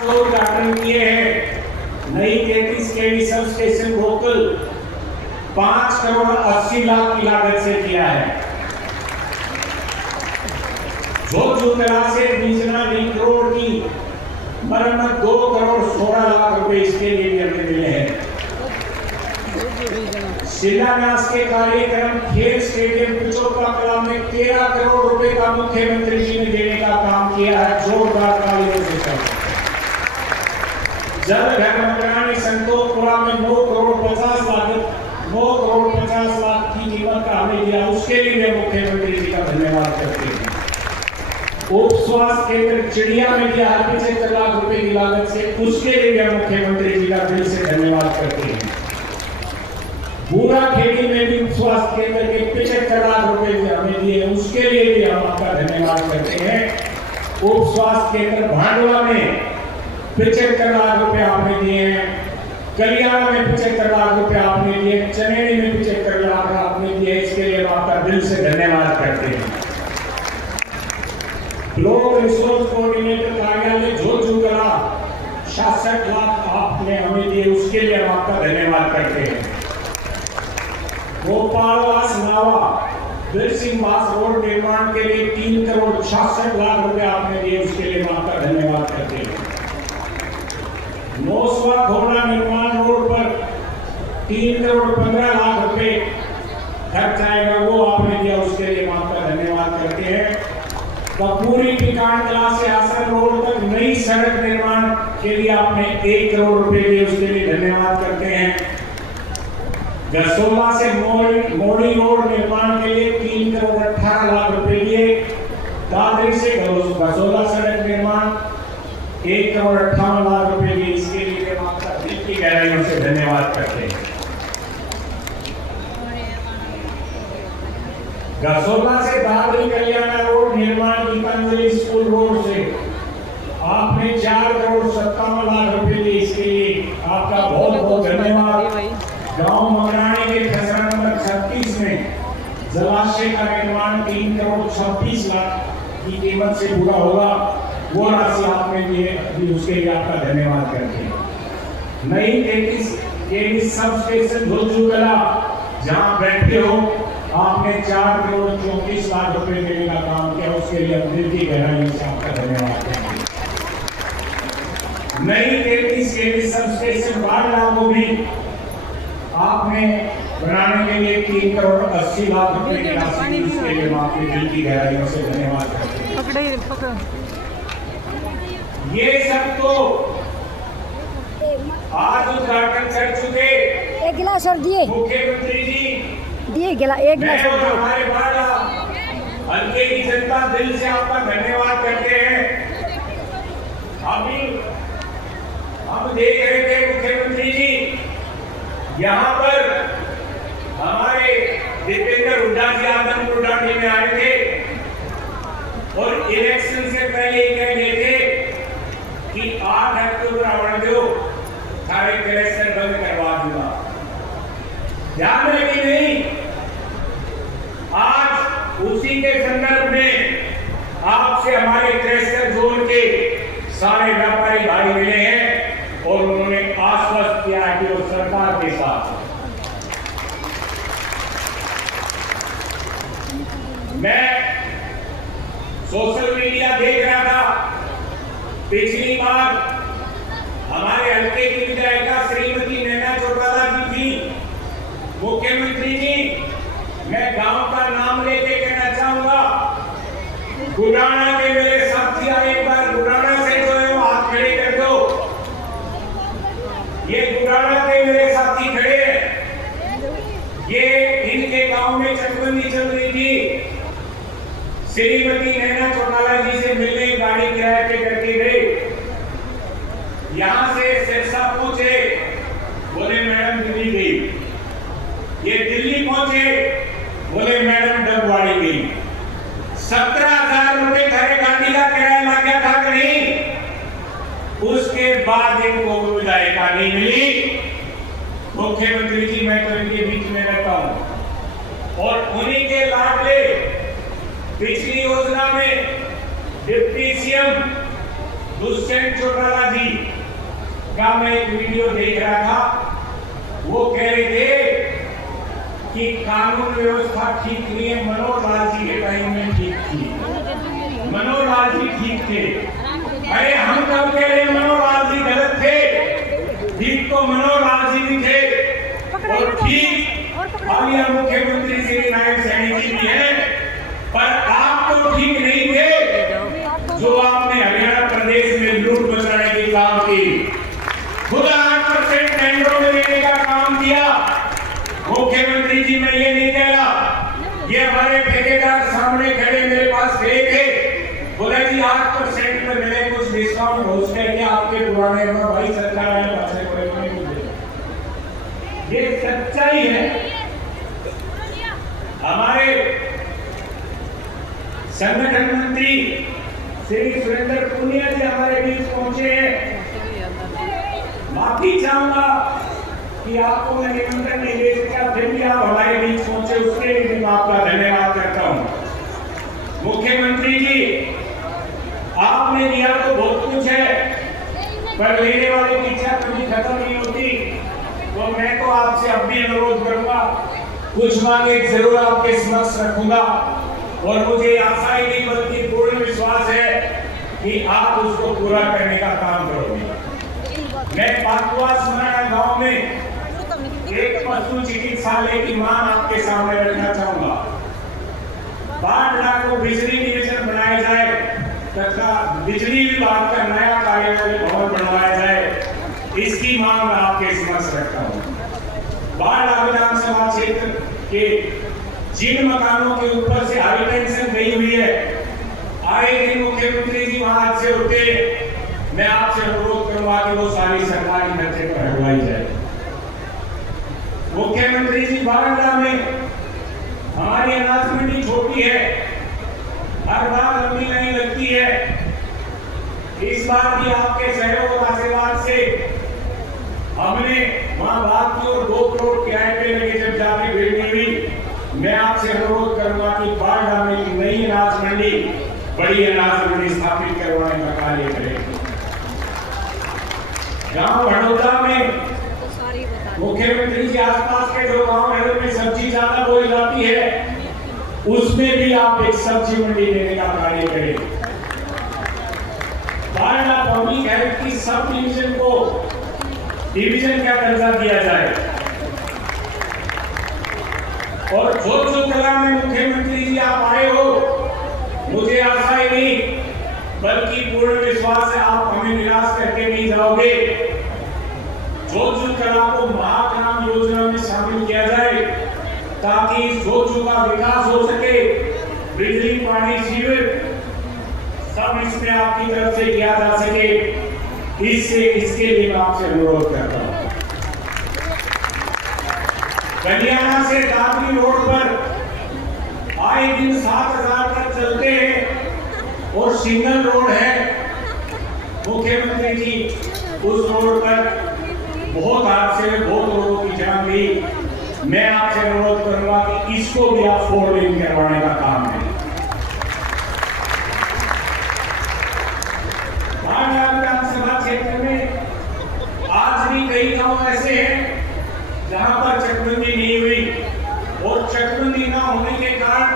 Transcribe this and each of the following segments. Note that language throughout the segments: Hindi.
जो उद्घाटन किए हैं, नई 33 केवी सब स्टेशन भोकल 5 करोड़ 80 लाख की लागत से किया है। जोधपुर से बीजना रिंग रोड की मरम्मत 2 करोड़ 16 लाख रुपए इसके लिए भी हमें मिले हैं। शिलान्यास के कार्यक्रम खेल स्टेडियम पिछोका कला में 13 करोड़ रुपए का मुख्यमंत्री जी ने देने का काम किया है। जोरदार तालियों से चल। जल घर मकान संतोषपुरा में 9 करोड़ 50 लाख की कीमत का हमें दिया, उसके लिए मुख्यमंत्री जी का धन्यवाद करते हैं। उप स्वास्थ्य केंद्र चिड़िया में दिया 75 लाख रुपए की लागत से, उसके लिए मुख्यमंत्री जी का दिल से धन्यवाद करते हैं। पूरा खेती में भी उप स्वास्थ्य केंद्र के 75 लाख रुपए हमें दिए, उसके लिए भी हम आपका धन्यवाद करते हैं। उप स्वास्थ्य केंद्र भांडवा में 75 लाख रुपए आपने दिए हैं, कलियाड़ा में 75 लाख रुपए आपने दिए, चनेड़ी में 75 लाख आपने दिए, इसके लिए हम आपका दिल से धन्यवाद करते हैं। ब्लॉक रिसोर्स कोऑर्डिनेटर कार्यालय जोधपुरा 66 लाख आपने हमें दिए, उसके लिए हम आपका धन्यवाद करते हैं। गोपालवास नावा बिरसिंह वास रोड निर्माण के लिए 3 करोड़ 66 लाख रुपए आपने दिए, उसके लिए हम आपका धन्यवाद करते हैं। नोसवा घोड़ा निर्माण रोड पर 3 करोड़ 15 लाख रुपए खर्च आएगा, वो आपने दिया, उसके लिए हम आपका धन्यवाद करते हैं। कपूरी पिकान कला से आसन रोड तक नई सड़क निर्माण के लिए आपने 1 करोड़ रुपए दिए, उसके लिए धन्यवाद करते हैं। गसोला से मोड़ी रोड निर्माण के लिए 3 करोड़ 18 लाख रुपए दिए। दादरी से गसोला सड़क निर्माण 1 करोड़ 58 लाख रुपए दिए, इसके लिए हम आपका दिल की गहराइयों से धन्यवाद करते हैं। गसोला से दादरी कल्याण रोड निर्माण गीतांजलि स्कूल रोड से आपने 4 करोड़ 57 लाख रुपए दिए, इसके लिए आपका बहुत बहुत धन्यवाद। गांव मकरानी के खसरा नंबर 36 में जलाशय का निर्माण 3 करोड़ 26 लाख की कीमत से पूरा होगा, वो राशि आपने दिए, उसके लिए आपका धन्यवाद करते हैं। नई 33 केवी सब स्टेशन जोधपुरा जहां बैठे हो, आपने 4 करोड़ 34 लाख रुपए देने का काम किया, उसके लिए हम दिल की गहराइयों से आपका धन्यवाद करते हैं। नई 33 केवी सब स्टेशन बारला को भी आपने बनाने के लिए 3 करोड़ 80 लाख रुपए की राशि, उसके लिए हम आपके दिल की गहराइयों से धन्यवाद करते हैं। ये सब तो आज उद्घाटन कर चुके, 1 गिलास और दिए मुख्यमंत्री जी दिए, 1 गिलास और दिए। हमारे बाला हल्के की जनता दिल से आपका धन्यवाद करते हैं। अभी हम देख रहे थे मुख्यमंत्री जी, यहाँ पर हमारे दीपेंद्र हुड्डा जी आदमपुर डांडी में आए थे और इलेक्शन से पहले कह रहे थे कि 8 अक्टूबर आवड़ दो, सारे कलेक्शन बंद करवा दूंगा। ध्यान में कि नहीं, आज उसी के संदर्भ में आपसे हमारे क्रेशर जोन के सारे व्यापारी भाई मिले हैं और उन्होंने आश्वस्त किया कि वो सरकार के साथ। मैं सोशल मीडिया देख रहा था, पिछली बार हमारे हल्के की विधायिका श्रीमती नैना चौटाला जी थी। मुख्यमंत्री जी, मैं गांव का नाम लेके कहना चाहूंगा, गुडाना के मेरे साथी आए, एक बार गुडाना से जो है वो हाथ खड़े कर दो। ये गुडाना के मेरे साथी खड़े हैं, ये इनके गांव में चकबंदी चल रही थी। श्रीमती नैना चौटाला जी से मिलने गाड़ी किराए पे करके गए, यहाँ से सिरसा पहुंचे, बोले मैडम दिल्ली गई। ये दिल्ली पहुंचे, बोले मैडम डबवाड़ी गई। 17,000 रुपए खरे गाड़ी का किराया लग गया था कि नहीं? उसके बाद इनको विधायिका नहीं मिली। मुख्यमंत्री जी, मैं तो इनके बीच में रहता हूं और उन्हीं के लाडले पिछली योजना में डिप्टी सीएम दुष्यंत चौटाला जी का मैं एक वीडियो देख रहा था। वो कह रहे थे कि कानून व्यवस्था ठीक नहीं है, मनोहर लाल जी के टाइम में ठीक थी, मनोहर लाल जी ठीक थे। अरे हम कब कह रहे हैं मनोहर लाल जी गलत थे? ठीक तो मनोहर लाल जी भी थे, और ठीक हालिया मुख्यमंत्री श्री नारायण सैनी जी भी है। पर आप तो ठीक नहीं थे जो आपने हरियाणा प्रदेश में लूट मचाने की काम की, खुद 8% टेंडरों में देने का काम किया। मुख्यमंत्री जी मैं ये नहीं कह रहा, ये हमारे ठेकेदार सामने खड़े मेरे पास गए थे, बोले जी 8% में मिले कुछ डिस्काउंट हो उसके क्या आपके पुराने में भाई सरकार आए पैसे कोई नहीं मिले। ये सच्चाई है। हमारे संगठन मंत्री श्री सुरेंद्र पुनिया जी हमारे बीच पहुंचे हैं। माफी चाहूंगा कि आपको मैं निमंत्रण नहीं दे सका, फिर भी आप हमारे बीच पहुंचे, उसके लिए मैं आपका धन्यवाद करता हूं। मुख्यमंत्री जी आपने दिया तो बहुत कुछ है, पर लेने वाले की इच्छा कभी खत्म नहीं होती। तो मैं तो आपसे अब भी अनुरोध करूंगा, कुछ मांगे जरूर आपके समक्ष रखूंगा, और मुझे आशा ही नहीं बल्कि पूर्ण विश्वास है कि आप उसको पूरा करने का काम करोगे। मैं पाकुआ स्मरण गांव में एक पशु चिकित्सालय की मांग आपके सामने रखना चाहूंगा। 5 लाख को बिजली डिवीजन बनाया जाए तथा बिजली विभाग का नया कार्यालय भवन बनवाया जाए, इसकी मांग मैं आपके समक्ष रखता हूं। बाढ़ विधानसभा क्षेत्र के जिन मकानों के ऊपर से हाई टेंशन गई हुई है, आए दिन मुख्यमंत्री जी वहां से होते, मैं आपसे अनुरोध करूंगा कि वो सारी सरकारी खर्चे पर हटवाई जाए। मुख्यमंत्री जी बारंडा में हमारी अनाज मंडी छोटी है, हर बार लंबी लाइन लगती है। इस बार भी आपके सहयोग और आशीर्वाद से हमने वहां बात की और 2 करोड़ किराए पे लगे जब जाके भीड़ हुई। मैं आपसे अनुरोध करूंगा कि बारंडा में एक नई अनाज मंडी, बड़ी अनाज मंडी स्थापित करवाने का कार्य करें। गांव बड़ौदा में मुख्यमंत्री जी आसपास के जो गांव है उनमें सब्जी ज्यादा बोई जाती है, उसमें भी आप एक सब्जी मंडी देने का कार्य करें। बारंडा पब्लिक हेल्थ की सब डिवीजन को डिवीजन का दर्जा दिया जाए, और जो कला में मुख्यमंत्री जी आप आए हो, मुझे आशा ही नहीं बल्कि पूर्ण विश्वास है आप हमें निराश करके नहीं जाओगे। जो कला को महाग्राम योजना में शामिल किया जाए ताकि जोजू का विकास हो सके, बिजली पानी शिविर सब इसमें आपकी तरफ से किया जा सके, इसके लिए मैं आपसे अनुरोध करता हूं। बलियाना से दादरी रोड पर आए दिन 7000 तक चलते हैं और सिंगल रोड है। मुख्यमंत्री जी उस रोड पर बहुत हादसे में बहुत लोगों की जान गई। मैं आपसे अनुरोध करूंगा कि इसको भी आप 4 लेन करवाने का काम करें। विधानसभा क्षेत्र में आज भी कई गांव ऐसे हैं जहां पर चकबंदी नहीं हुई, और चकबंदी ना होने के कारण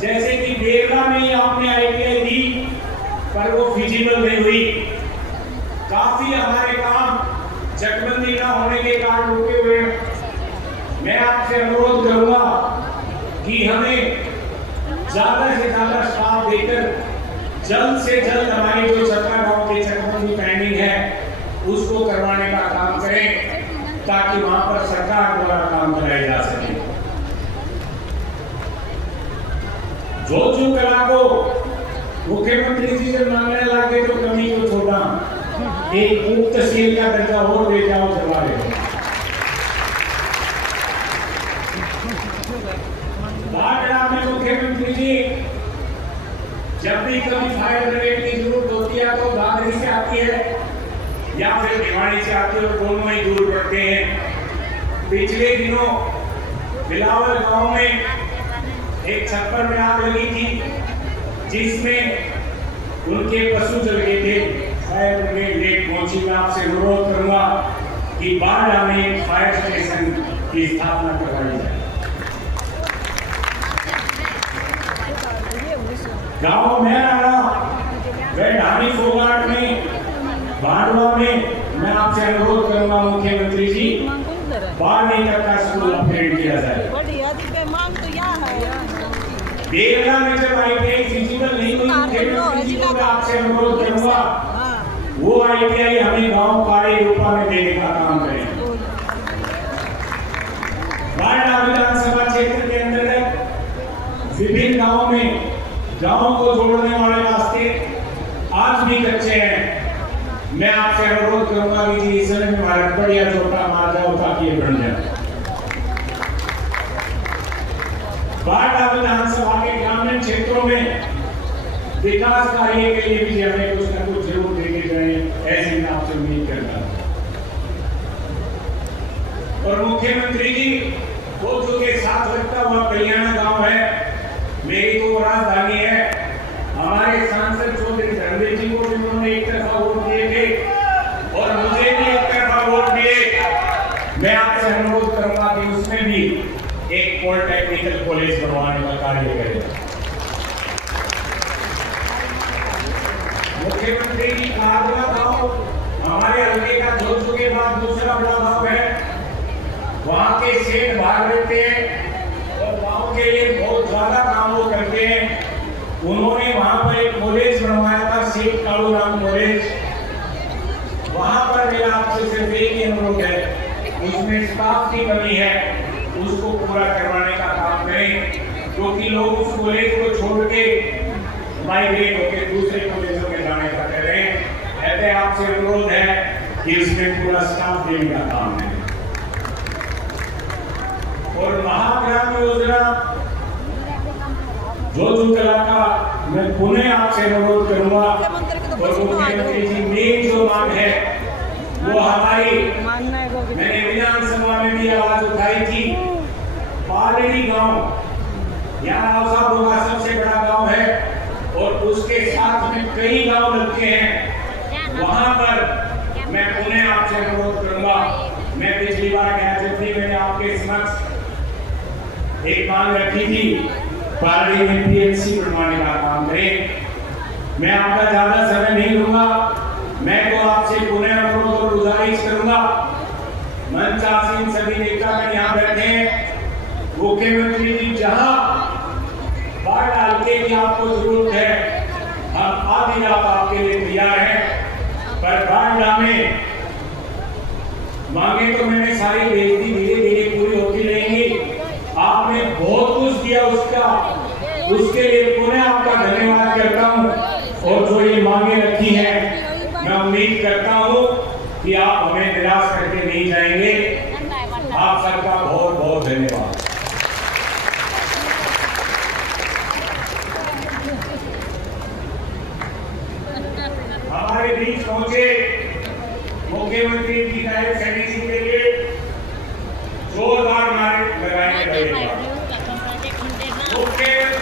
जैसे कि बेरला में ही आपने आईटीआई दी पर वो फिजिबल नहीं हुई। काफी हमारे काम चकबंदी ना होने के कारण रुके हुए। मैं आपसे अनुरोध करूंगा कि हमें ज्यादा से ज्यादा स्टाफ देकर जल्द से जल्द हमारी जो चक्का गांव की चकबंदी पेंडिंग है उसको करवाने का काम करें, ताकि वहां पर सरकार द्वारा काम कराया जा सके। जो कला को मुख्यमंत्री जी से मांगने लगे तो कमी को छोड़ा, एक उप तहसील का दर्जा और दे जाओ चला ले। बागड़ा में मुख्यमंत्री जी जब भी कभी फायर ब्रिगेड की जरूरत होती है तो दादरी से आती है या फिर भिवाड़ी से आती है, और दोनों ही दूर पड़ते हैं। पिछले दिनों बिलावल गांव में एक छप्पर में आग लगी थी जिसमें उनके पशु जल गए थे। फायर ब्रिगेड लेट पहुंची। मैं आपसे अनुरोध करूंगा कि बाढ़ में एक फायर स्टेशन की स्थापना करवाई जाए। गांव में ढानी फोगाट में बांडवा में मैं आपसे अनुरोध करूंगा मुख्यमंत्री जी, 12वीं तक का स्कूल अपग्रेड किया जाए। मांग तो यह है देवला में जब ITI फिजिकल नहीं हुई, मुख्यमंत्री जी को मैं आपसे अनुरोध करूंगा वो ITI हमें गांव काले रूपा में देने का काम करें। बांडा विधानसभा क्षेत्र के अंतर्गत विभिन्न गांवों में गांवों को जोड़ने वाले रास्ते आज भी कच्चे हैं। मैं आपसे अनुरोध करूंगा कि जी इस समय भारत बढ़िया छोटा मार जाओ ताकि ये बन जाए। बांडा विधानसभा के ग्रामीण क्षेत्रों में विकास कार्य के लिए भी हमें कुछ न कुछ जरूर देके जाए, ऐसी मैं आपसे उम्मीद करता हूं। और मुख्यमंत्री जी वो जो के साथ लगता हुआ कल्याण गांव है, मेरी तो राजधानी है। हमारे सांसद चौधरी धर्मवीर जी को भी उन्होंने एक तरफा वोट दिए थे और मुझे भी एक तरफा वोट दिए। मैं आपसे अनुरोध करूंगा कि उसमें भी एक पॉलिटेक्निकल कॉलेज बनवाने का कार्य करें। मुख्यमंत्री जी कागला गांव हमारे हल्के का जोधपुर के बाद दूसरा बड़ा गांव है। वहां के सेठ भाग लेते हैं और गांव के लिए बहुत ज्यादा काम वो करते हैं। उन्होंने वहां पर एक कॉलेज बनवाया था, सेठ कालूराम कॉलेज। वहां पर मेरा आपसे सिर्फ एक ही अनुरोध है, उसमें स्टाफ की कमी है, उसको पूरा करवाने का काम करें, क्योंकि लोग उस कॉलेज को छोड़ के माइग्रेट होकर दूसरे कॉलेजों में जाने का कर रहे हैं। ऐसे आपसे अनुरोध है कि उसमें पूरा स्टाफ देने का काम है। और महाग्राम योजना जोधपुर कला का मैं पुनः आपसे अनुरोध करूंगा। और मुख्यमंत्री जी मेन जो मांग है वो हमारी, मैंने विधानसभा में भी आवाज उठाई थी, पालड़ी गांव यहाँ औसापुर का सबसे बड़ा गांव है और उसके साथ में कई गांव लगते हैं। वहां पर मैं पुनः आपसे अनुरोध करूंगा। मैं पिछली बार गया जब भी मैंने आपके समक्ष एक मांग रखी थी, पालड़ी में PHC बनवाने का काम करें। मैं आपका ज्यादा समय नहीं लूंगा, मैं तो आपसे पुनः अनुरोध और गुजारिश करूंगा, मंच आसीन सभी नेतागण यहाँ बैठे हैं। मुख्यमंत्री जी जहां बाढ़ डालने की आपको जरूरत है, हम आधी रात आपके लिए तैयार हैं, पर बाढ़ में मांगे तो मैंने सारी भेज दी, धीरे धीरे पूरी होती रहेंगी। आपने बहुत कुछ दिया उसके लिए पुनः आपका धन्यवाद करता हूं। और जो ये मांगे रखी हैं, मैं उम्मीद करता हूं कि आप हमें निराश करके नहीं जाएंगे। आप सबका बहुत बहुत धन्यवाद। हमारे बीच पहुंचे मुख्यमंत्री जी का सेनेसी के लिए जोरदार नारे लगाएंगे। मुख्यमंत्री